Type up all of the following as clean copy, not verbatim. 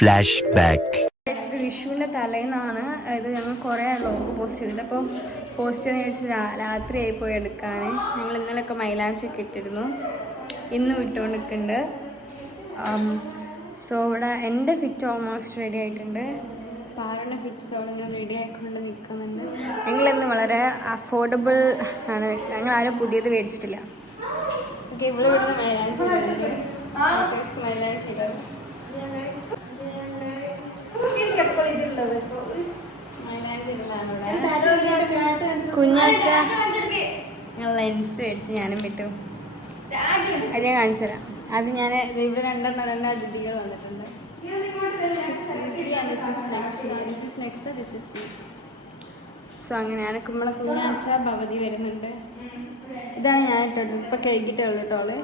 Flash back. ഇത് വിഷുവിൻ്റെ തലേന്നാണ്. ഇത് ഞങ്ങൾ കുറേ ലോഗ് പോസ്റ്റ് ചെയ്തിട്ട് അപ്പോൾ പോസ്റ്റ് ചെയ്തെന്ന് ചോദിച്ചാൽ രാത്രിയായി പോയി എടുക്കാൻ. ഞങ്ങൾ ഇന്നലെയൊക്കെ മൈലാഞ്ചിയൊക്കെ ഇട്ടിരുന്നു, ഇന്നും ഇട്ടുകൊണ്ട് നിൽക്കുന്നുണ്ട്. സോ ഇവിടെ എൻ്റെ ഫിറ്റ് ഓൾമോസ്റ്റ് റെഡി ആയിട്ടുണ്ട്. പാറുടെ ഫിറ്റ് ഇങ്ങനെ റെഡി ആയിക്കൊണ്ട് നിൽക്കുന്നുണ്ട്. ഞങ്ങളിന്ന് വളരെ അഫോർഡബിൾ ആണ്. ഞങ്ങൾ ആരും പുതിയത് മേടിച്ചിട്ടില്ല. ഓക്കെ, ഇവിടെ ഇവിടുന്ന് മൈലാഞ്ചി ഇടുന്നുണ്ട്. മൈലാഞ്ചി ഇടും കുഞ്ഞാച്ച ലെൻസ് മേടിച്ച് ഞാനും വിട്ടു. അത് ഞാൻ കാണിച്ചു തരാം. അത് ഞാൻ ഇവിടെ രണ്ട് അതിഥികൾ വന്നിട്ടുണ്ട്. സോ അങ്ങനെയാണ് നമ്മളെ കുഞ്ഞാച്ച ഭവതി വരുന്നുണ്ട്. ഇതാണ് ഞാൻ ഇട്ടത്. ഇപ്പൊ കഴുകിട്ടേ ഉള്ളൂ കേട്ടോ.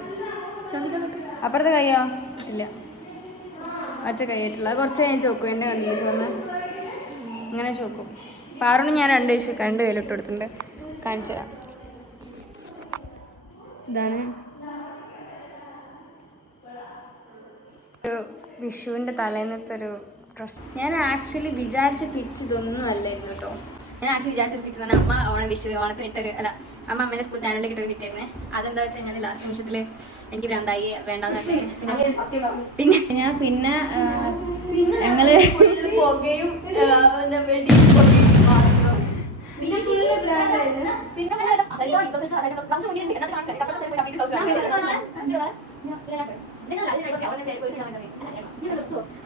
അപ്പുറത്തെ കയ്യോ ഇല്ല, ഒറ്റ കൈയായിട്ടുള്ള. അത് കുറച്ച് ഞാൻ ചോക്കും. എൻ്റെ കണ്ടില്ല ചുവന്ന് ഇങ്ങനെ ചോക്കും. പാറുണ് ഞാൻ രണ്ട് കയ്യിലിട്ട് കൊടുത്തിട്ടുണ്ട്. കാണിച്ചു തരാം. ഇതാണ് ഒരു വിഷുവിൻ്റെ തലേന്നത്തെ ഒരു ഡ്രസ്. ഞാൻ ആക്ച്വലി വിചാരിച്ച ഫിറ്റ് ഇതൊന്നും അല്ലായിരുന്നു കേട്ടോ. ഞാൻ ആക്ച്വലി വിചാരിച്ച ഫിറ്റ് തന്നെ അമ്മ ഓണത്തിന് ഇട്ടൊരു അമ്മ അമ്മേനെ സ്കൂൾ ചാനലിലേക്ക് ഇട്ടൊരു ഫിറ്റ് ആയിരുന്നേ. അതെന്താ വെച്ചാൽ ഞാൻ ലാസ്റ്റ് നിമിഷത്തിൽ എനിക്ക് ഭ്രാന്തായി വേണ്ടെന്ന് പിന്നെ ഞങ്ങള് പുകയും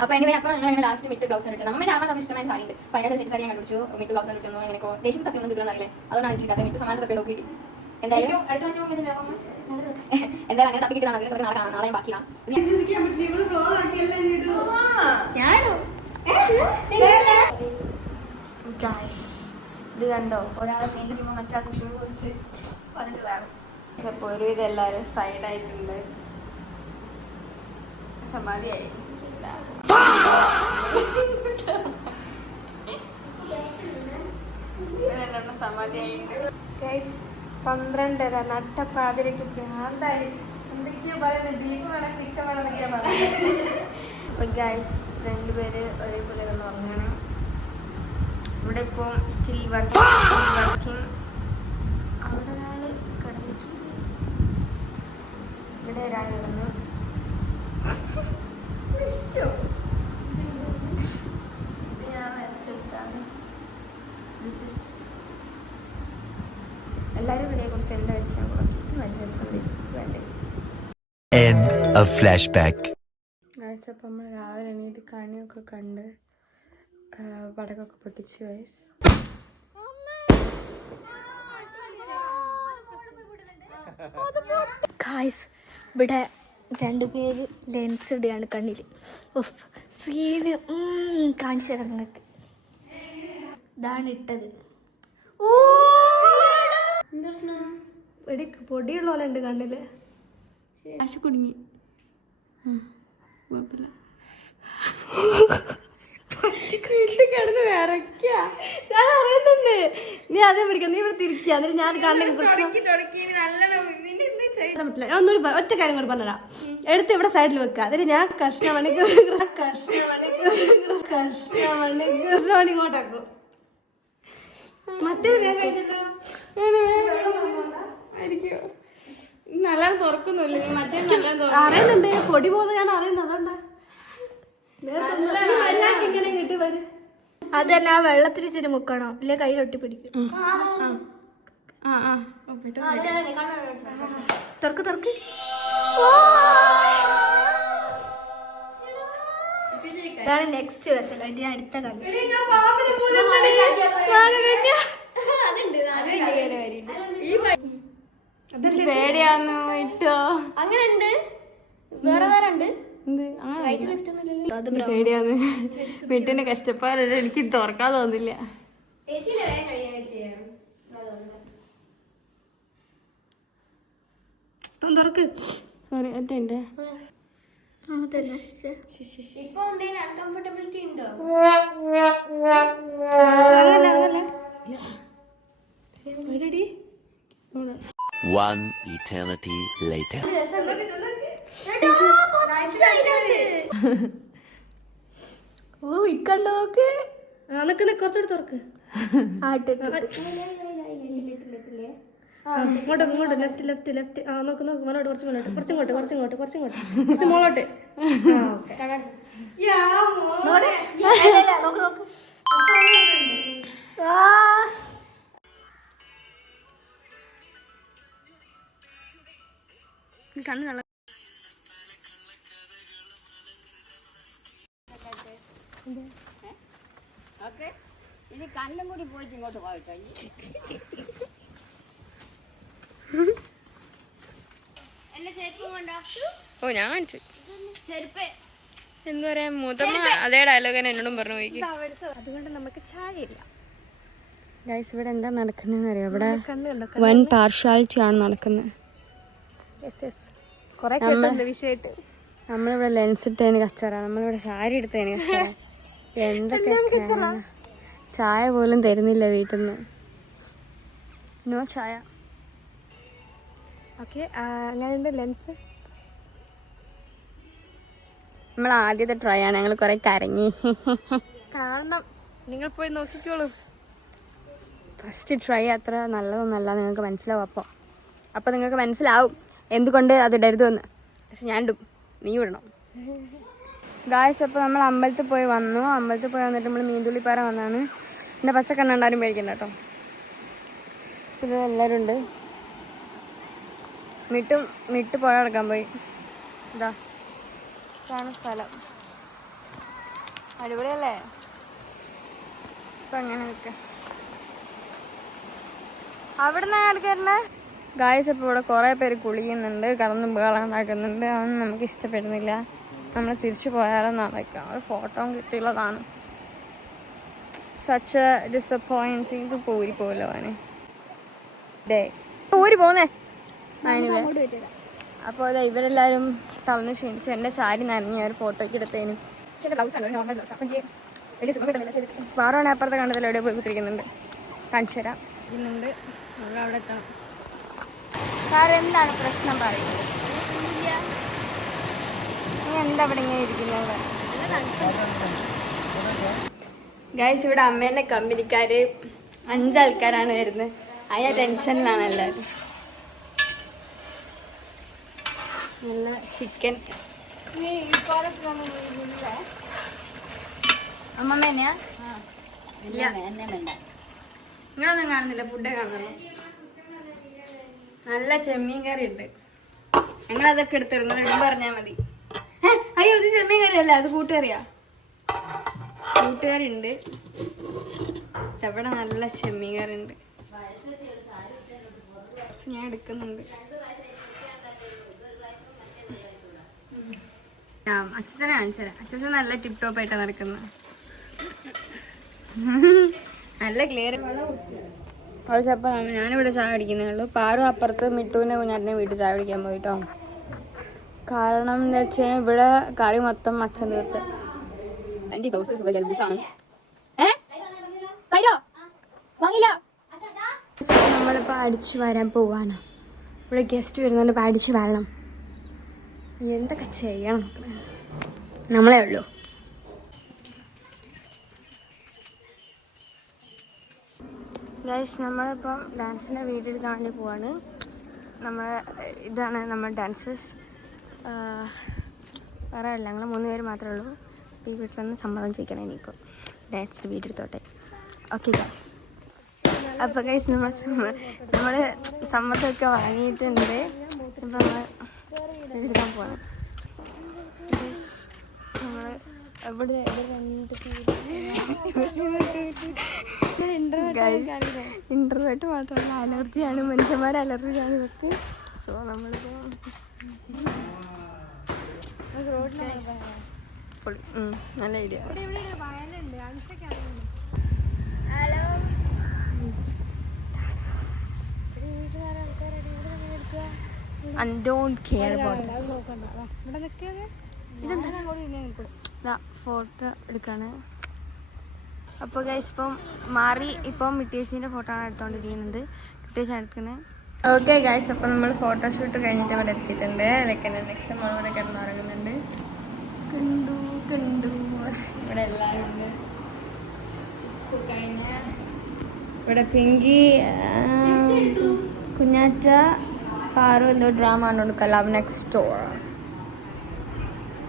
അപ്പൊ എനിവേ അപ്പൊ ഞങ്ങൾ ലാസ്റ്റ് മിറ്റ് ബ്ലൗസ് വെച്ചത്. നമ്മൾ ഞാൻ ഇഷ്ടമായ സാരി ഉണ്ട്. അപ്പൊ അതിനകത്ത് സെറ്റ് സാരി ഞാൻ കണ്ടുപിടിച്ചു. മിറ്റ് ബ്ലൗസ് വെച്ചു. അങ്ങനെ ദേഷ്യം തപ്പി ഒന്നും കിട്ടുമെന്ന് അറിയില്ലേ, അതുകൊണ്ടാണ് എനിക്ക് കിട്ടാത്ത. മിറ്റ് സമാനം തപ്പി നോക്കിയിട്ട് എന്തായാലും അങ്ങനെ തപ്പി കിട്ടാൻ നാളെ ബാക്കിയാണ്. ഇത് കണ്ടോ, ഒരാളെ സ്നേഹിക്കുമ്പോൾ മറ്റൊരാൾ കൃഷിയെ കുറിച്ച് പറഞ്ഞിട്ടാണ്. ചിലപ്പോൾ ഒരുവിധം എല്ലാവരും സൈഡായിട്ടുണ്ട്. സമാധിയായി സമാധിയായിട്ടുണ്ട്. 12:30 നട്ടപ്പാതിരക്ക് ഭ്രാന്തായി. എന്തൊക്കെയോ പറയുന്നത്, ബീഫ് വേണം ചിക്കൻ വേണം എന്നൊക്കെയാ പറയുന്നത്. അപ്പോൾ ഗൈസ് രണ്ടുപേര് ഒരേപോലെ ഒന്ന് ഉറങ്ങാണ്. ഇവിടെ ഇപ്പോൾ സ്റ്റിൽ വർക്കിംഗ്. അവിടെ ഒരാൾ കിടന്നിട്ട് ഇവിടെ ഒരാൾ കിടന്നു. ഇത് ഞാൻ വരച്ചെടുത്താണ്. എല്ലാവരും ഇവിടെ കൊടുത്ത് എൻ്റെ വശം കൊടുത്തിട്ട് നല്ല രസം വേണ്ടേ. ഗൈസ് അപ്പം നമ്മൾ രാവിലെ എണീറ്റ് കണിയൊക്കെ കണ്ട് പടക്കൊക്കെ പൊട്ടിച്ചു. ഗൈസ് ഇവിടെ രണ്ടുപേര് ലെൻസ് ഇടുകയാണ് കണ്ണിൽ. സീന് കാണിച്ചു തരാം നിങ്ങൾക്ക്. ഇതാണ് ഇട്ടത്. പൊടിയുള്ള പോലെ ഉണ്ട് കണ്ണില്. കാശ് കുടുങ്ങി. കുഴപ്പമില്ല. വീട്ടിൽ കിടന്ന് വിറയ്ക്ക. ഞാൻ അറിയുന്നുണ്ട്. നീ അതേ പിടിക്കാം. നീ ഇവിടെ തിരിക്കുക. എന്നിട്ട് ഞാൻ കണ്ണിൽ പറ്റില്ല. ഒന്നുകൂടി ഒറ്റ കാര്യം കൂടി പറഞ്ഞാ. എടുത്ത് ഇവിടെ സൈഡിൽ വെക്കുക. എന്നിട്ട് ഞാൻ കൃഷ്ണമണി ഇങ്ങോട്ടാക്കും. മറ്റേ ഞാൻ കഴിഞ്ഞല്ലോ. നല്ലോണം തുറക്കുന്നില്ല. മറ്റേ അറിയുന്നുണ്ട്. പൊടി പോലെ ഞാൻ അറിയുന്നത്. അതുകൊണ്ടാ ഇങ്ങനെ കിട്ടി വരും. അതല്ല, ആ വെള്ളത്തിൽ ഇച്ചിരി മുക്കണം, ഇല്ലേ കൈ ഒട്ടി പിടിക്കും. തുറക്ക് തുറക്ക്. ഇതാണ് നെക്സ്റ്റ് വെസൽ. അടി അടുത്ത കണ്ടു. പേടിയാന്നു ഇട്ടോ. അങ്ങനെ ഉണ്ട്, വേറെ വേറെ ഉണ്ട്. പേടിയാന്ന്. വീട്ടിന്റെ കഷ്ടപ്പാട് എനിക്ക് തുറക്കാൻ തോന്നില്ല. തുറക്ക്. സോറി ഒറ്റ അൺകംഫർട്ടബിലിറ്റി ഉണ്ടോ? One eternity later. ഇക്കണ്ടോ നോക്ക്. നിക്ക് കുറച്ചുകൂടി തുറക്ക്. ഇങ്ങോട്ട് ലെഫ്റ്റ് ലെഫ്റ്റ് ലെഫ്റ്റ്. ആ നോക്ക് നോക്ക് മുന്നോട്ട് കുറച്ചിങ്ങോട്ട് കുറച്ച് മുകളോട്ട്. കണ്ണ് നല്ല ഇനി കണ്ണും കൂടി പോയിട്ട് ഇങ്ങോട്ട് പോയിട്ടോ. ഓ ഞാൻ കാണിച്ചു. എന്താ പറയാ മുതമ്മ അതേ ഡയലോഗ് തന്നെ എന്നോടും പറഞ്ഞു പോയി. അതുകൊണ്ട് നമുക്ക് ചായയില്ല. ഗൈസ് ഇവിടെ എന്താ നടക്കുന്നതെന്ന് അറിയാം. ഇവിടെ വൻ പാർഷ്യാലിറ്റി ആണ് നടക്കുന്നത്. വിഷയമായിട്ട് നമ്മളിവിടെ ലെൻസ് ഇട്ടതിന് കച്ചറ, നമ്മളിവിടെ സാരി എടുത്തതിന് കച്ചറ, എന്തൊക്കെ ചായ പോലും തരുന്നില്ല വീട്ടിൽ നിന്ന്. നോ ചായ. ഓക്കെ അങ്ങനെയുണ്ട് ലെൻസ്. നമ്മൾ ആദ്യത്തെ ട്രൈ ആണ്. ഞങ്ങൾ കുറെ കരങ്ങി. കാണണം, നിങ്ങൾ പോയി നോക്കിക്കോളൂ. ഫസ്റ്റ് ട്രൈ അത്ര നല്ലതൊന്നല്ല, നിങ്ങൾക്ക് മനസ്സിലാവും. അപ്പോൾ നിങ്ങൾക്ക് മനസ്സിലാവും എന്തുകൊണ്ട് അത് ഇടരുതെന്ന്. പക്ഷെ ഞാൻ ഇടും, നീ വിടണം. ഗായ്സ് അപ്പോൾ നമ്മൾ അമ്പലത്തിൽ പോയി വന്നിട്ട് നമ്മൾ മീൻതുള്ളിപ്പാറ വന്നാണ്. എൻ്റെ പച്ചക്കണ്ണുണ്ടാരും പേടിക്കണ്ട കേട്ടോ. ഇത് എല്ലാവരും ഉണ്ട്. മിട്ട് പുഴ നടക്കാൻ പോയി. ഇതാണ് സ്ഥലം. അടിപൊളിയല്ലേ? ഇപ്പം അങ്ങനെ നിൽക്കാം. അവിടെ നിന്നാണ് എടുക്കാറുണ്ട്. ഗായ്സ് ഇപ്പോൾ ഇവിടെ കുറേ പേര് കുളിക്കുന്നുണ്ട്, കടന്നും ബഹളമുണ്ടാക്കുന്നുണ്ട്. അതൊന്നും നമുക്ക് ഇഷ്ടപ്പെടുന്നില്ല. നമ്മൾ തിരിച്ചു പോയാലും നടക്കാം. ഒരു ഫോട്ടോ കിട്ടിയുള്ളതാണ്. Such disappointing. ഇത് പോരി പോലോ അവന് ഡേ ഊരി പോന്നേ അതിന്. അപ്പോൾ അതെ ഇവരെല്ലാവരും തളർന്ന് ക്ഷീണിച്ച് എൻ്റെ സാരി നനഞ്ഞ ഒരു ഫോട്ടോയ്ക്ക് എടുത്തതിനും പാറോണ അപ്പുറത്തെ കണ്ടതിൽ എവിടെ പോയി കുത്തിരിക്കുന്നുണ്ട്. കാണിച്ചു തരാം. ഇന്നുണ്ട് അവിടെ എത്തണം. സാർ എന്താണ് പ്രശ്നം പറയുന്നത്? നീ എന്താ ഇവിടെ ഇങ്ങനെ ഇരിക്കുന്നത്? ഗൈസ് ഇവിടെ അമ്മേൻ്റെ കമ്പനിക്കാർ 5 ആൾക്കാരാണ് വരുന്നത്. അതിൻ്റെ ടെൻഷനിലാണ് എല്ലാവരും. നല്ല ചിക്കൻ. അമ്മമ്മ തന്നെയാ? ഇല്ല നിങ്ങളൊന്നും കാണുന്നില്ല, ഫുഡേ കാണുന്നുള്ളൂ. നല്ല ചെമ്മീൻ കറി ഉണ്ട്. ഞങ്ങളതൊക്കെ എടുത്തിരുന്നു, ഇടും പറഞ്ഞാൽ മതി. അയ്യോ ഇത് ചെമ്മീൻ കറി അല്ല, അത് കൂട്ടുകറിയാ. കൂട്ടുകറി ഉണ്ട്. ഇവിടെ നല്ല ചെമ്മീൻ കറി ഉണ്ട്. ഞാൻ എടുക്കുന്നുണ്ട്. അച്ഛനെ കാണിച്ചുതരാം. അച്ഛൻ നല്ല ടിപ് ടോപ്പ് ആയിട്ടാണ് നടക്കുന്നത്. നല്ല ക്ലിയർ. അപ്പോൾ ഞാനിവിടെ ചായ കുടിക്കുന്നേ ഉള്ളൂ. പാറും അപ്പുറത്ത് മിട്ടുവിൻ്റെ കുഞ്ഞാറ്റിനെ വീട്ടിൽ ചായ കുടിക്കാൻ പോയിട്ടോ. കാരണം എന്താ വെച്ചാൽ ഇവിടെ കറി മൊത്തം അച്ഛൻ തീർത്ത്. എൻ്റെ ബ്ലൗസ് ജലൂസാണ്. നമ്മളിപ്പോൾ അടിച്ചു വരാൻ പോവാണ്. ഇവിടെ ഗസ്റ്റ് വരുന്നുണ്ട്. ഇപ്പോൾ അടിച്ചു വരണം. എന്തൊക്കെ ചെയ്യണം നമ്മളേ ഉള്ളൂ. ഗൈസ് നമ്മളിപ്പം ഡാൻസിൻ്റെ വീഡിയോ എടുക്കാൻ വേണ്ടി പോവാണ്. ഇതാണ് നമ്മൾ ഡാൻസേഴ്സ്. വേറെ അല്ല, ഞങ്ങൾ 3 പേര് മാത്രമേ ഉള്ളൂ. ഈ വീട്ടിൽ നിന്ന് സമ്മതം ചോദിക്കണം എനിക്കും ഡാൻസിൻ്റെ വീഡിയോ എടുത്തോട്ടെ. Okay guys. അപ്പോൾ ഗൈസ് നമ്മൾ സമ്മതമൊക്കെ വാങ്ങിയിട്ടുണ്ട്. ഇപ്പം നമ്മൾ എടുക്കാൻ പോവാണ്. നമ്മൾ എവിടെ ഇൻ്റർവ്യൂട്ട് മാത്രമല്ല, അലർജിയാണ്. മനുഷ്യന്മാർ അലർജിയാണ് ഇവർക്ക്. സോ നമ്മളിപ്പോൾ നല്ല idea. Hello I don't care about this. Photo എടുക്കാണ്. അപ്പോൾ ഗൈസ് ഇപ്പം മാറി ഇപ്പം മിറ്റേച്ചിൻ്റെ ഫോട്ടോ ആണ് എടുത്തുകൊണ്ടിരിക്കുന്നത്. മിറ്റേച്ചാണ് എടുക്കുന്നത്. ഓക്കെ ഗൈസ് അപ്പോൾ നമ്മൾ ഫോട്ടോഷൂട്ട് കഴിഞ്ഞിട്ട് ഇവിടെ എത്തിയിട്ടുണ്ട്. നെക്സ്റ്റ് നമ്മളിവിടെ കിടന്നുറങ്ങുന്നുണ്ട്. കണ്ടു കണ്ടു. ഇവിടെ എല്ലാവരും ഉണ്ട്. കഴിഞ്ഞ ഇവിടെ പിങ്കി, കുഞ്ഞാറ്റ, പാറു എന്തോ ഡ്രാമ കണ്ടോണ്ട് love next door.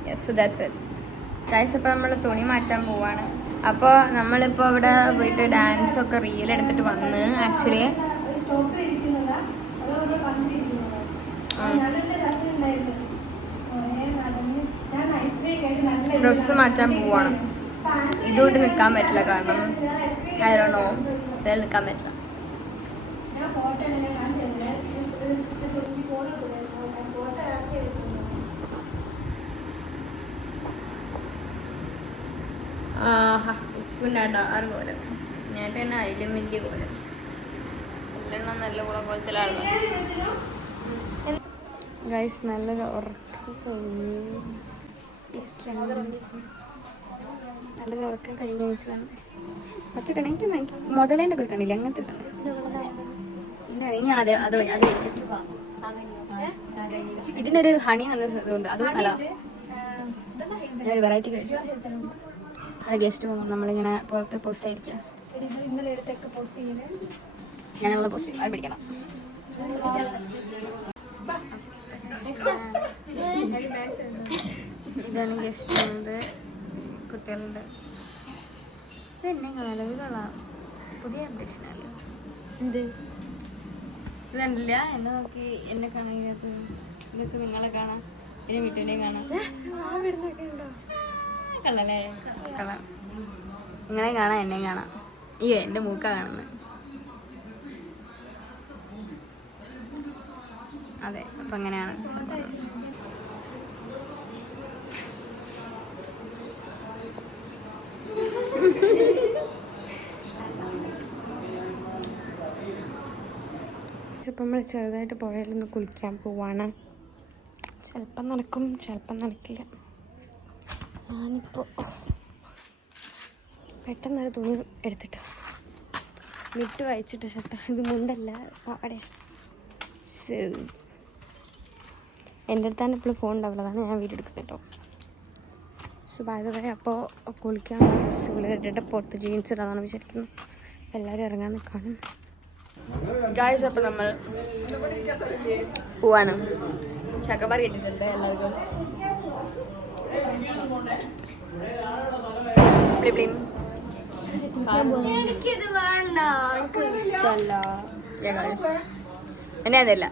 Yes, so that's it guys. അപ്പോൾ നമ്മൾ തുണി മാറ്റാൻ പോവാണ്. അപ്പോൾ നമ്മളിപ്പോൾ ഇവിടെ പോയിട്ട് ഡാൻസൊക്കെ റീൽ എടുത്തിട്ട് വന്ന് ആക്ച്വലി ഡ്രസ്സ് മാറ്റാൻ പോവാണ്. ഇതുകൊണ്ട് നിൽക്കാൻ പറ്റില്ല, കാരണം I don't know, നിൽക്കാൻ പറ്റില്ല. ഉപ്പുണ്ടാണ്ട 6 കോലം. ഞാൻ തന്നെ അതിലും വലിയ കോലം. എല്ലാം നല്ല കുളക്കോലത്തിലാണ് ഗൈസ്. നല്ലൊരു ഉറക്കം കഴിഞ്ഞു. നല്ലൊരു ഉറക്കം കഴിഞ്ഞു വെച്ചാണ് പച്ചക്കണ. എനിക്ക് മുതലേൻ്റെ ഒക്കെ കണ്ടില്ല, അങ്ങനത്തെ കണ്ടു. ഇനി അത് മേടിക്കും. ഇതിൻ്റെ ഒരു ഹണി നല്ല ഇതുണ്ട്, അതും അല്ല ഞാനൊരു വെറൈറ്റി കഴിച്ചു. അവിടെ ഗസ്റ്റ് പോകും, നമ്മളിങ്ങനെ പുറത്ത് പോസ്റ്റ് ആയിരിക്കാം. ഞാനുള്ള പോസ്റ്റ് ചെയ്യും, അത് പിടിക്കണം. ഇതാണ് ഗസ്റ്റ് വന്നത്, കുട്ടികളുണ്ട്. ഇതെന്നെ കാണാനുള്ള പുതിയ അപ്ഡേഷനല്ലേ എന്ത്? ഇത് കണ്ടില്ല, എന്നെ നോക്കി എന്നെ കാണാൻ. ഇതൊക്കെ നിങ്ങളെ കാണാം, എന്നെ വീട്ടിൻ്റെയും കാണാം. കള്ളല്ലേ കള്ള. നിങ്ങളെ കാണാം, എന്നെയും കാണാം. അയ്യോ, എൻ്റെ മൂക്കാ കാണുന്നത്. അതെ, അപ്പം അങ്ങനെയാണ്. ഇപ്പം നമ്മൾ ചെറുതായിട്ട് പുഴയിലൊന്ന് കുളിക്കാൻ പോവാണ്. ചിലപ്പം നടക്കും, ചിലപ്പം നടക്കില്ല. ഞാനിപ്പോൾ പെട്ടെന്നൊരു തുണി എടുത്തിട്ട് വിട്ട് വായിച്ചിട്ട് ചേട്ടാ, ഇത് മുണ്ടല്ല പാടയാ. എൻ്റെ അടുത്താണ് ഇപ്പോൾ ഫോൺ ഉണ്ടാവുള്ളതാണ്, ഞാൻ വീഡിയോ എടുക്കുന്നത് കേട്ടോ. സോ ബൈ ദ വേ, അപ്പോൾ കുളിക്കാൻ ഡ്രസ്സുകൾ ഇട്ടിട്ട് പുറത്ത് ജീൻസ് ഇടാന്നാണ് വിചാരിക്കുന്നത്. എല്ലാവരും ഇറങ്ങാൻ നിൽക്കണം ഗായ്സ്. അപ്പോൾ നമ്മൾ പോവാണ്. ചക്കപ്പാർ കിട്ടിയിട്ടുണ്ട് എല്ലാവർക്കും. എനിക്കിത് വേണ്ട, എനിക്ക് ഇഷ്ടമല്ല. എന്നെ അതല്ല,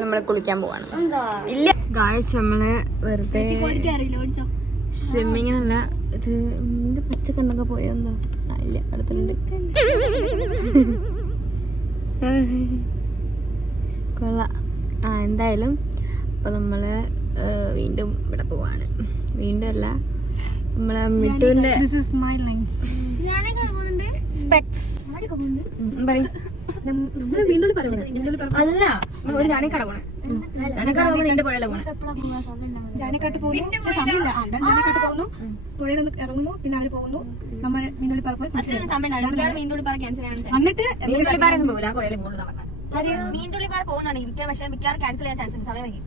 നമ്മൾ കുളിക്കാൻ പോവാണ്. ഇല്ല ഗായ്സ്, നമ്മള് വെറുതെ സ്വിമ്മിങ്ങിനല്ല, ഇത് എന്ത് പച്ചക്കണ്ണൊക്കെ പോയെന്തോ ഇല്ല, അടുത്തുണ്ട്. കൊള്ളാം. എന്തായാലും അപ്പോൾ നമ്മൾ വീണ്ടും ഇവിടെ പോവാണ്. വീണ്ടും അല്ല, നമ്മളെ മിട്ടുവിൻ്റെ അല്ല, ഒരു ജാനക്കട പോണേ. ജാനക്കട പുഴയിലെ പോണേ. ജാനക്കാട്ട് പോകുന്നു, സമയമില്ല. ജാനക്കാട്ട് പോകുന്നു, പുഴയിലൊന്ന് ഇറങ്ങുന്നു, പിന്നെ അവര് പോകുന്നു. നമ്മൾ മീൻതുള്ളിപ്പാറ പോയി എന്നിട്ട് മീൻതുള്ളിപ്പാറൊന്നും പോകില്ല, പുഴയിൽ പോകുന്നു. മീൻതുള്ളിപ്പാറ പോകുന്നുണ്ടെങ്കിൽ പക്ഷേ മിക്കവാറും ക്യാൻസൽ ചെയ്യാൻ ചാൻസ് ഉണ്ട്. സമയം വൈകി.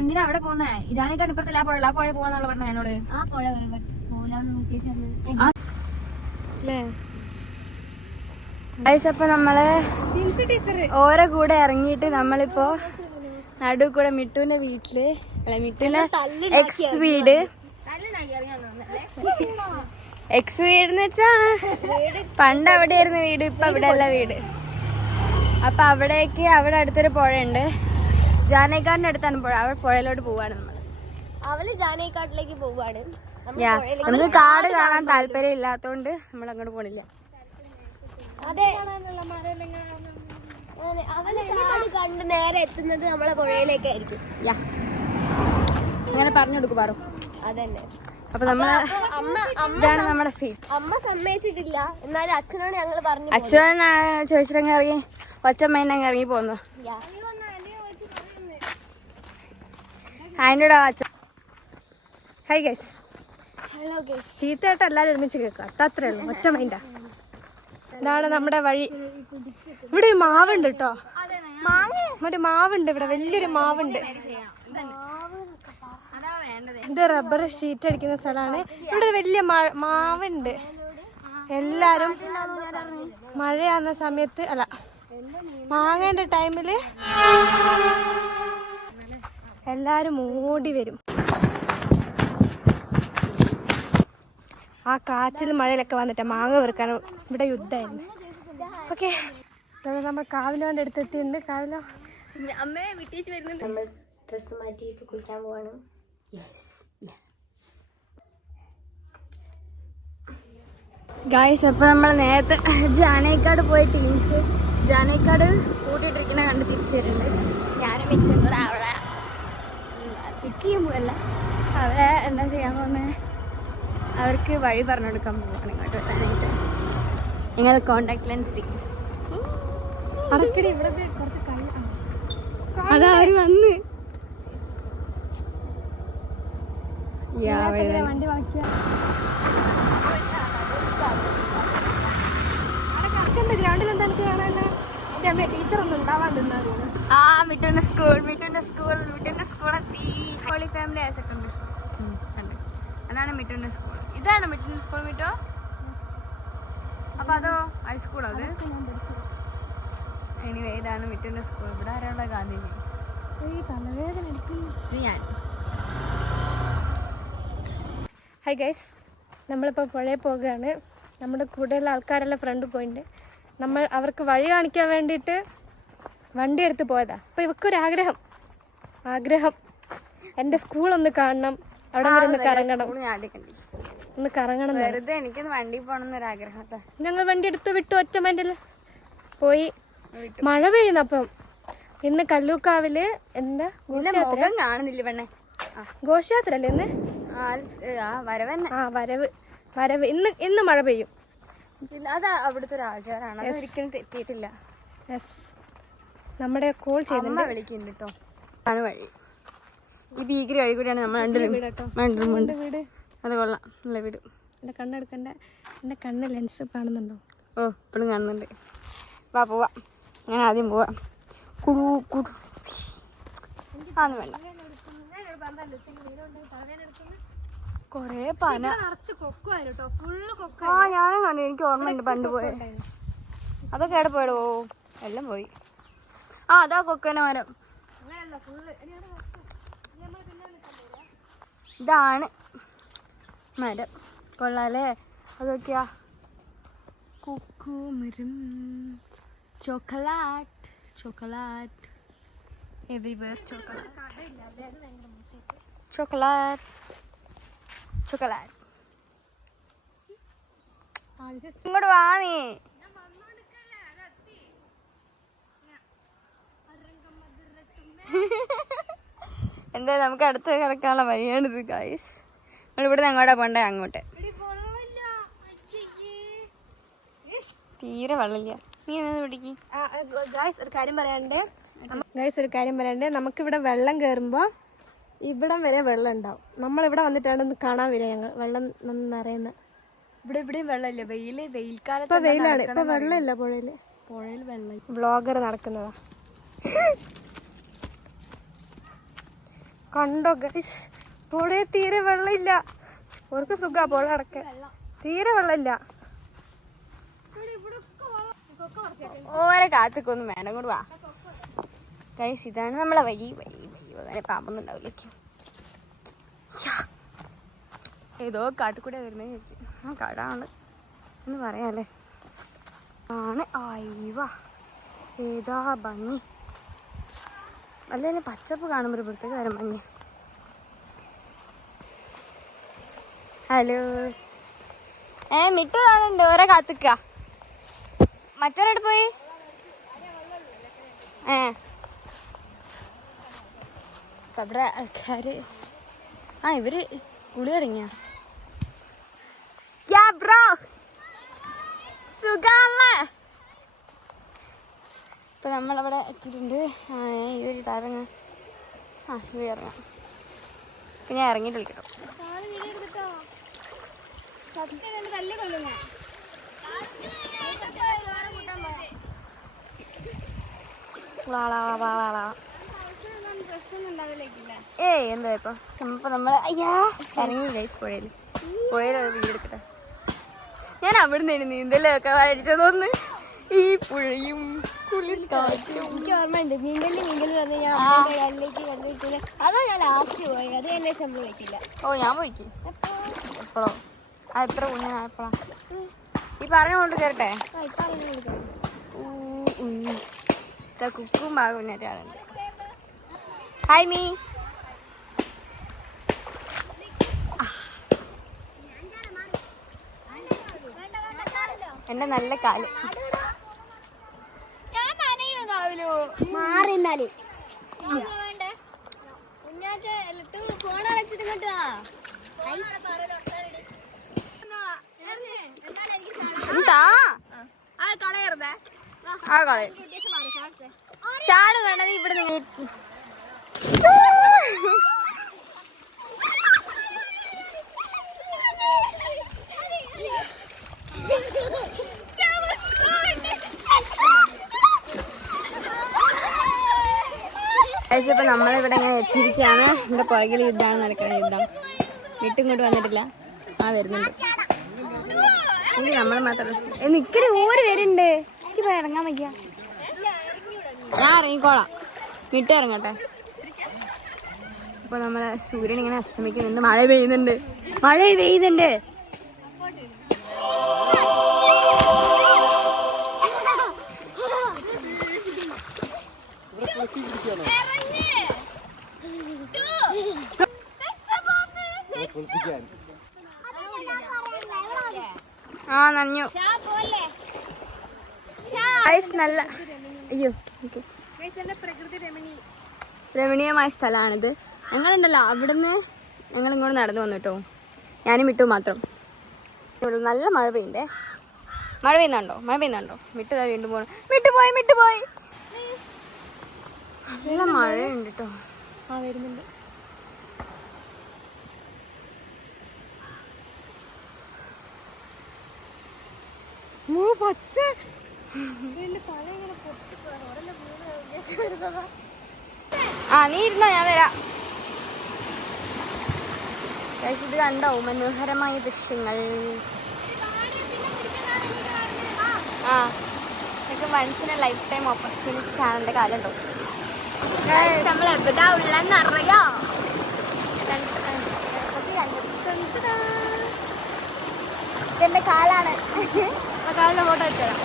എന്തിനാ അവിടെ പോകുന്നേ? ജാനക്കാട്ട് ഇപ്പുറത്തല്ല ആ പുഴ പോകാന്നുള്ള പറഞ്ഞു എന്നോട്. ആ പുഴ അപ്പൊ നമ്മള് ഓരോ കൂടെ ഇറങ്ങിയിട്ട് നമ്മളിപ്പോ നടു കൂടെ മിട്ടുവിന്റെ വീട്ടില്, അല്ല മിട്ടുവിന്റെ എക്സ് വീട് എന്ന് വെച്ചാ പണ്ട് അവിടെയായിരുന്നു വീട്, ഇപ്പൊ അവിടെ അല്ല വീട്. അപ്പൊ അവിടേക്ക് അവിടെ അടുത്തൊരു പുഴയുണ്ട്, ജാനേക്കാടിന്റെ അടുത്താണ് പുഴ. അവിടെ പുഴയിലോട്ട് പോവാണ് നമ്മൾ. അവള് ജാനേക്കാട്ടിലേക്ക് പോവാണ്. നമുക്ക് കാട് കാണാൻ താല്പര്യം ഇല്ലാത്തോണ്ട് നമ്മൾ അങ്ങോട്ട് പോണില്ല. അതെ, കണ്ട് നേരെ എത്തുന്നത് നമ്മളെ പുഴയിലേക്കായിരിക്കും. അങ്ങനെ പറഞ്ഞു കൊടുക്കും പാറു. അതന്നെ. അപ്പൊ നമ്മള് ഇതാണ് നമ്മുടെ ഫീറ്റ്. അമ്മ സമ്മതിച്ചിട്ടില്ല, എന്നാലും അച്ഛനോട് ഞങ്ങൾ പറഞ്ഞു. അച്ഛൻ ചോദിച്ചിട്ടങ്ങ് ഇറങ്ങി, ഒച്ചമ്മേനങ്ങ് ഇറങ്ങി പോന്നു. അതിൻ്റെ അച്ഛൻ ഹൈ ഗൈസ്. Hello guys. ചീത്തയായിട്ട് എല്ലാവരും ഒരുമിച്ച് കേൾക്കാം, അത്രേ ഉള്ളൂ, ഒറ്റ മൈൻഡാ. ഇതാണ് നമ്മുടെ വഴി. ഇവിടെ ഒരു മാവുണ്ട് കേട്ടോ, മറ്റേ മാവുണ്ട് ഇവിടെ, വലിയൊരു മാവുണ്ട്. ഇത് റബ്ബർ ഷീറ്റ് അടിക്കുന്ന സ്ഥലമാണ്. ഇവിടെ ഒരു വലിയ മാവുണ്ട്. എല്ലാരും മഴയാകുന്ന സമയത്ത് അല്ല മാങ്ങേന്റെ ടൈമില് എല്ലാരും ഓടി വരും. ആ കാറ്റിലും മഴയിലൊക്കെ വന്നിട്ട് മാങ്ങ വെറുക്കാൻ ഇവിടെ യുദ്ധമായിരുന്നു. ഓക്കെ, നമ്മൾ കാവിലോന്റെ അടുത്തെത്തിയിട്ടുണ്ട്. കാവിലോ അമ്മയെ വിട്ടേച്ച് വരുന്നുണ്ട്. നമ്മൾ ഡ്രസ്സ് മാറ്റി ഇപ്പൊ കുളിക്കാൻ പോവാണ്. ഗായ്സ്, അപ്പോൾ നമ്മൾ നേരത്തെ ജാനേക്കാട് പോയ ടീംസ് ജാനേക്കാട് കൂട്ടിയിട്ടിരിക്കുന്ന കണ്ട് തിരിച്ചു വരുന്നുണ്ട്. ഞാനും മിക്സും കൂടെ അവിടെ പിക്ക് ചെയ്യാൻ പോവല്ല, അവിടെ എന്താ ചെയ്യാൻ പോകുന്നത്, അവർക്ക് വഴി പറഞ്ഞു കൊടുക്കാൻ പോവാണ് ഇങ്ങോട്ട് വരാനായിട്ട്. ഞങ്ങൾ കോണ്ടാക്ട് ലെൻസ് ടീംസ്. അതാ അവര് വന്ന് വണ്ടി ബാക്കിയാ. ഗ്രൗണ്ടിൽ എന്താ എനിക്ക് കാണാനോ ടീച്ചറൊന്നും ഉണ്ടാവാണ്ടിരുന്നു. ആ മിറ്റുന്റെ സ്കൂൾ എത്തി. Holy family higher secondary school അതാണ് മിറ്റുന്റെ സ്കൂൾ. ഇതാണ് മിറ്റുന്റെ സ്കൂൾ മിറ്റോ. അപ്പൊ അതോ ഹൈസ്കൂളോ? അത് എനിവേ ഇതാണ് മിറ്റുന്റെ സ്കൂൾ. ഇവിടെ ആരാളുടെ ഗാന്ധിജി തലവേദന ഞാൻ. ഹായ് ഗൈസ്, നമ്മളിപ്പോൾ പുഴയിൽ പോകുകയാണ്. നമ്മുടെ കൂടെയുള്ള ആൾക്കാരെല്ലാം ഫ്രണ്ട് പോയിട്ടുണ്ട്. നമ്മൾ അവർക്ക് വഴി കാണിക്കാൻ വേണ്ടിയിട്ട് വണ്ടി എടുത്ത് പോയതാ. അപ്പോൾ ഇവക്കൊരാഗ്രഹം എൻ്റെ സ്കൂളൊന്ന് കാണണം, അവിടെ വരെ ഒന്ന് കറങ്ങണം, ഒന്ന് കറങ്ങണം. വെറുതെ എനിക്കൊന്ന് വണ്ടി പോകണം എന്നൊരാഗ്രഹം. ഞങ്ങൾ വണ്ടി എടുത്ത് വിട്ടു. ഒറ്റമൈൻഡിൽ പോയി. മഴ പെയ്യുന്നു. അപ്പം ഇന്ന് കല്ലൂക്കാവില് എന്താ കാണുന്നില്ല പെണ്ണെ, ഘോഷയാത്ര അല്ലേ ഇന്ന്? വരവ് ഇന്ന് മഴ പെയ്യും. അത് അവിടുത്തെ ഒരു ആചാരമാണ്, അത് ഒരിക്കലും തെറ്റിയിട്ടില്ല. യെസ്, നമ്മുടെ കോൾ ചെയ്യുന്നുണ്ട്, വിളിക്കുന്നുണ്ട് കേട്ടോ. ആണ് വഴി, ഈ ഭീകര വഴി കൂടിയാണ് നമ്മൾ രണ്ടിലും വീട്. അത് കൊള്ളാം, നല്ല വീട്. എൻ്റെ കണ്ണെടുക്കണ്ട, എൻ്റെ കണ്ണ് ലെൻസ് കാണുന്നുണ്ടോ? ഓ, ഇപ്പോഴും കാണുന്നുണ്ട്. വാ പോവാ, ഞാൻ ആദ്യം പോവാ. ആന്ന് വേണ്ട, കൊറേ പന. ആ ഞാനും കണ്ടു, എനിക്ക് ഓർമ്മയുണ്ട് പണ്ട് പോയ. അതൊക്കെ എവിടെ പോയടോ? എല്ലാം പോയി. ആ അതാ കൊക്കന മരം. ഇതാണ് മരം. കൊള്ളാലേ? അതൊക്കെയാ കുക്കുമരം. Chocolate everywhere. ചോക്ലേറ്റ് ഇങ്ങോട്ട് വാ നീ. എന്താ നമുക്ക് അടുത്ത് കിടക്കാനുള്ള വഴിയാണിത് ഗൈസ്. നമ്മളിവിടെ അങ്ങോട്ടാ പോണ്ടേ? അങ്ങോട്ട് തീരെ വെള്ളമില്ല. നീ എന്നത് പിടിക്ക്. ഗൈസ് ഒരു കാര്യം പറയാണ്ട്, നമുക്കിവിടെ വെള്ളം കയറുമ്പോൾ ഇവിടം വരെ വെള്ളം ഉണ്ടാവും. നമ്മളിവിടെ വന്നിട്ടാണ് ഒന്ന് കാണാൻ വരിക. ഞങ്ങൾ വെള്ളം നിറയുന്നത്. ഇവിടെയും വെള്ളമില്ല. വെയിൽക്കാലത്ത് ഇപ്പൊ വെയിലാണ്. ഇപ്പൊ വെള്ളമില്ല പുഴയിൽ വെള്ളം. വ്ളോഗർ നടക്കുന്നതാ കണ്ടോ ഗൈസ്? പുഴയിൽ തീരെ വെള്ളമില്ല. അവർക്ക് സുഖാ പുഴ അടക്കാൻ. തീരെ വെള്ളമില്ല. ഓരോ കാത്തൊക്കൊന്നും വേണം. കൂടെ വാ ഗൈസ്, ഇതാണ് നമ്മളെ വഴി. അങ്ങനെ പാമ്പൊന്നും ഉണ്ടാവില്ല. ഏതോ കാട്ടിക്കൂടെ വരുന്നത് ചോദിച്ചു. ആ കാടാണ് എന്ന് പറയാല്ലേ. ആണ്. ആയിവാ, ഏതാ ഭംഗി. അല്ലേ പച്ചപ്പ് കാണുമ്പോൾ ഒരു പ്രത്യേക തരം ഭംഗി. ഹലോ, മിട്ടു കാണുന്നുണ്ട്. ഓരോ കാത്തിക്ക. മറ്റവരോട് പോയി. കദ്ര ആൾക്കാര്. ഇവര് കുളി തുടങ്ങിയ. ഇപ്പൊ നമ്മളവിടെ എത്തിയിട്ടുണ്ട്. ഇവര് ഇറങ്ങാം. ഇവർ ഇറങ്ങാം. ഇപ്പൊ ഞാൻ ഇറങ്ങിയിട്ട് വിളിക്കട്ടോ. ഏയ് എന്താ ഇപ്പൊ നമ്മള് അയ്യാ ഇറങ്ങി ഗൈസ് പുഴയില് വീട് എടുക്കട്ടെ. ഞാൻ അവിടെ നിന്ന് നീന്തലൊക്കെ വരച്ചതൊന്ന് ഈ പുഴയും കുളിർക്കാറ്റും. എനിക്ക് ഓർമ്മയുണ്ട് നീന്തല് പറഞ്ഞ ഞാൻ അതോ ഞാൻ ലാസ്റ്റ് പോയി അത് എന്നെ സംഭവിക്കില്ല. ഓ ഞാൻ പോയിക്ക് എപ്പോഴോ അത് എത്ര കുഞ്ഞായപ്പോഴാ ഈ പറഞ്ഞുകൊണ്ട് കേട്ടെ കുക്കും കുഞ്ഞാറ്റാറുണ്ട്. Hi me. എന്റെ നല്ല കാല് മാറിന്നാല് എന്താ ചാട് വേണ്ട നീ ഇവിടെ ഇപ്പൊ നമ്മളിവിടെ ഇങ്ങനെ എത്തിയിരിക്കുകയാണ്. ഇവിടെ പുറകിൽ യുദ്ധമാണ് നടക്കുന്നത്. യുദ്ധം വീട്ടിങ്ങോട്ട് വന്നിട്ടില്ല. വരുന്നുണ്ട്. എനിക്ക് നമ്മൾ മാത്രം നിക്കടി ഓര് വരുന്നുണ്ട്. എനിക്ക് ഇറങ്ങാൻ വയ്യ. ഞാൻ ഇറങ്ങിക്കോളാം. വീട്ടിൽ ഇറങ്ങട്ടെ. ഇപ്പൊ നമ്മളെ സൂര്യൻ ഇങ്ങനെ അസ്തമിക്കുന്നുണ്ട്. മഴ പെയ്യുന്നുണ്ട്. ആ നനഞ്ഞു. നല്ല അയ്യോ രമണീയമായ സ്ഥലമാണിത്. ഞങ്ങളുണ്ടല്ലോ അവിടുന്ന് ഞങ്ങൾ ഇങ്ങോട്ട് നടന്നു വന്നു കേട്ടോ. ഞാനും വിട്ടു മാത്രം. നല്ല മഴ പെയ്യണ്ടേ. മഴ പെയ്യുന്നുണ്ടോ? വിട്ടുതാ വീണ്ടും പോകണം. വിട്ടുപോയി നല്ല മഴയുണ്ട് കേട്ടോ. വരുന്നുണ്ട്. പച്ച നീ ഇരുന്നോ ഞാൻ വരാം. ഇത് കണ്ടോ മനോഹരമായ ദൃശ്യങ്ങൾ. എനിക്ക് വൺസിന് ലൈഫ് ടൈം ഓപ്പർച്യൂണിറ്റി ചാനലിന്റെ കാലം ഉണ്ടോ. നമ്മൾ എവിടാ ഉള്ളെന്നറിയോ? ഇതെന്റെ കാലാണ്. കാലിന്റെ ഫോട്ടോ വെച്ചുതരാം.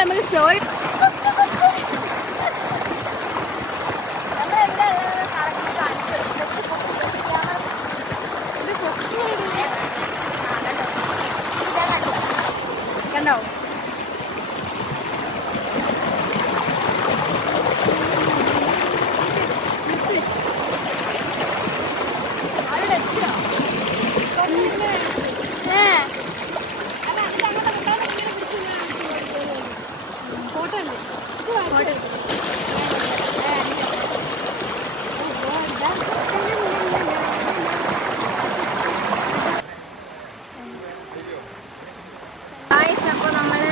നമുക്ക് സ്റ്റോറി കണ്ടോ. അപ്പോൾ നമ്മൾ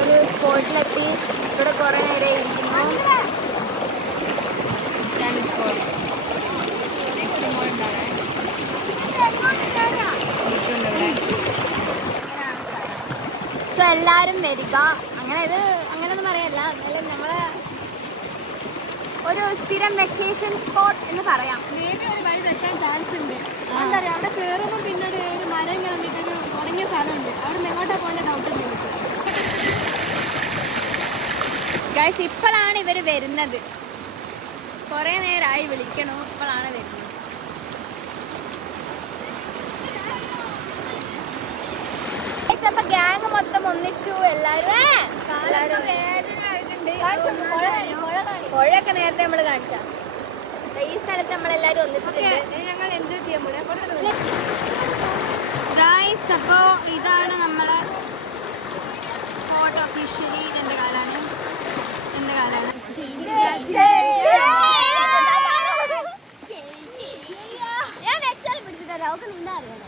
ഒരു സ്പോട്ടിലെത്തി. ഇവിടെ കുറേ നേരം ഇരിക്കുന്നു. സോ എല്ലാവരും വരിക. അങ്ങനെയൊന്നും പറയല്ല. എന്നാലും നമ്മളെ ഒരു സ്ഥിരം വെക്കേഷൻ സ്പോട്ട് എന്ന് പറയാം. മേബി ഒരു വഴി തെറ്റാൻ ചാൻസ് ഉണ്ട്. എന്താ പറയുക, അവിടെ കയറുമ്പോൾ പിന്നീട് ഒരു മരം കയറിയിട്ടൊരു ഉണങ്ങിയ സ്ഥലമുണ്ട്. അവിടെ നിന്ന് എങ്ങോട്ടാ പോകേണ്ട ഡൗട്ട് ഉണ്ട്. ഗൈസ് ഇപ്പോഴാണ് ഇവർ വരുന്നത്. കുറേ നേരമായി വിളിക്കണു. ഇപ്പോഴാണ് വരുന്നത്. അപ്പൊ ഗ്യാങ് മൊത്തം ഒന്നിച്ചു. പുഴയൊക്കെ നേരത്തെ നമ്മൾ കാണിച്ച ഈ സ്ഥലത്ത് നമ്മളെല്ലാരും ഒന്നിച്ചിട്ടുണ്ട്. ഞങ്ങൾ എൻജോയ് ചെയ്യാൻ പോണേ. ഗൈസ് അപ്പോ ഇതാണ് നമ്മളെ ഫോട്ടോ. ഒഫീഷ്യലി എന്റെ കാലാണ്. ഞാൻ എക്സാൽ പിടിച്ചിട്ടല്ല. അവർക്ക് നീന്താ അറിയാലോ.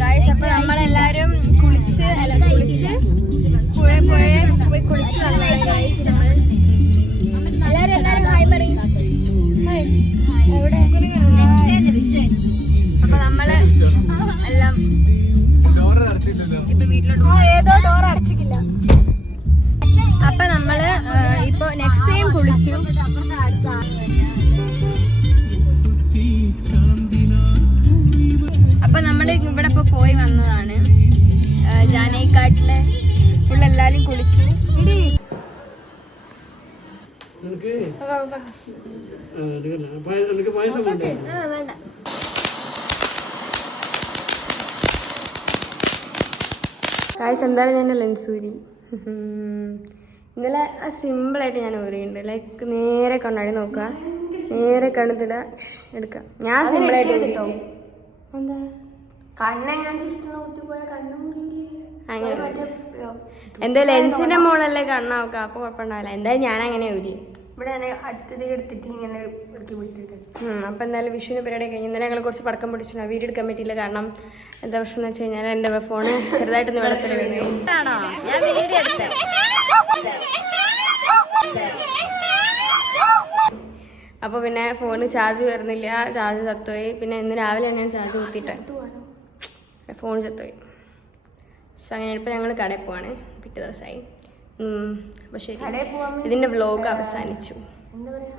ഗൈസ് അപ്പൊ നമ്മളെല്ലാരും കുളിച്ച് പുഴയിൽ പോയി കുളിച്ച് വന്നതാണ് ഗൈസ് നമ്മൾ. എല്ലാരും ഹായ് പറയും. എവിടെ? അപ്പൊ നമ്മള് എല്ലാം ഇപ്പൊ വീട്ടിലോട്ട് ഏതോ ഡോർ അടച്ചിട്ടില്ല. അപ്പൊ നമ്മള് ഇപ്പൊ നെക്സ്റ്റ് ടൈം കുളിച്ചു. അപ്പൊ നമ്മള് ഇവിടെ ഇപ്പൊ പോയി വന്നതാണ്. ജാനൈക്കാട്ടിലെ ഫുൾ എല്ലാരും കുളിച്ചു. വേണ്ട. കാഴ്ച എന്തായാലും ഞാൻ ലെൻസൂരി ഇന്നലെ സിമ്പിളായിട്ട് ഞാൻ ഊരിയുണ്ട്. ലൈക്ക് നേരെ കണ്ണാടി നോക്കുക, നേരെ കണ്ണത്തിടുക, എടുക്കുക. ഞാൻ സിമ്പിളായിട്ട് കിട്ടോ എന്താ കണ്ണെങ്ങനെ ജസ്റ്റ് നോക്കി പോയാൽ കണ്ണു മുറിയില്ലേ? അങ്ങനെ എന്താ ലെൻസിന്റെ മോളല്ലേ കണ്ണാവുക, അപ്പൊ കുഴപ്പമുണ്ടാവില്ല. എന്തായാലും ഞാൻ അങ്ങനെ ഊരി. ഇവിടെ അടുത്തത് എടുത്തിട്ട് ഇങ്ങനെ ഇറക്കി പിടിച്ചിട്ട്. അപ്പൊ എന്തായാലും വിഷുവിന് പരിപാടി കഴിഞ്ഞ് ഇന്നലെ ഞങ്ങൾ കുറച്ച് പടക്കം പിടിച്ചിട്ടുണ്ട്. വീഡിയോ എടുക്കാൻ പറ്റിയില്ല. കാരണം എന്താ പ്രശ്നം എന്ന് വെച്ച് കഴിഞ്ഞാൽ എന്റെ ഫോണ് ചെറുതായിട്ടൊന്ന് വെള്ളത്തിൽ വീണു. ഞാൻ വീഡിയോ എടുത്തേ. അപ്പോൾ പിന്നെ ഫോണ് ചാർജ് കയറുന്നില്ല, ചാർജ് ചത്തുപോയി. പിന്നെ ഇന്ന് രാവിലെ ഞാൻ ചാർജ് കുത്തിയിട്ട് ഫോൺ ചത്തുപോയി. സോ അങ്ങനെ ഇപ്പോൾ ഞങ്ങൾ കടയിൽ പോവാണ്. പിറ്റേ ദിവസമായി. അപ്പോൾ ശരി, ഇതിൻ്റെ വ്ലോഗ് അവസാനിച്ചു. എന്താ പറയാ?